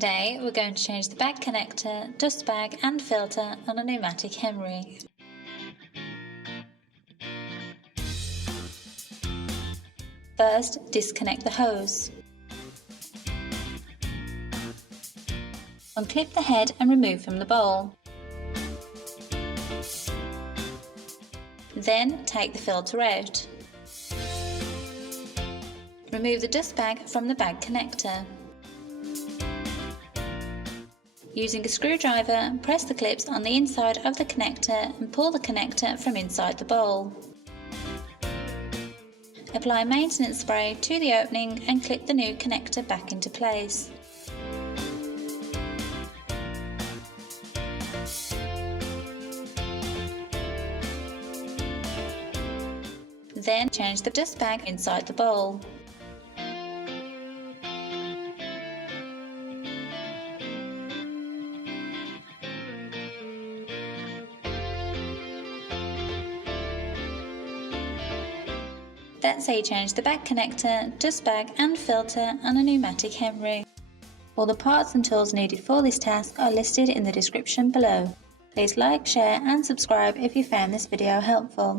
Today we're going to change the bag connector, dust bag and filter on a Numatic Henry. First, disconnect the hose. Unclip the head and remove from the bowl. Then take the filter out. Remove the dust bag from the bag connector. Using a screwdriver, press the clips on the inside of the connector and pull the connector from inside the bowl. Apply maintenance spray to the opening and clip the new connector back into place. Then change the dust bag inside the bowl. That's how you change the bag connector, dust bag and filter on a Numatic Henry. All the parts and tools needed for this task are listed in the description below. Please like, share and subscribe if you found this video helpful.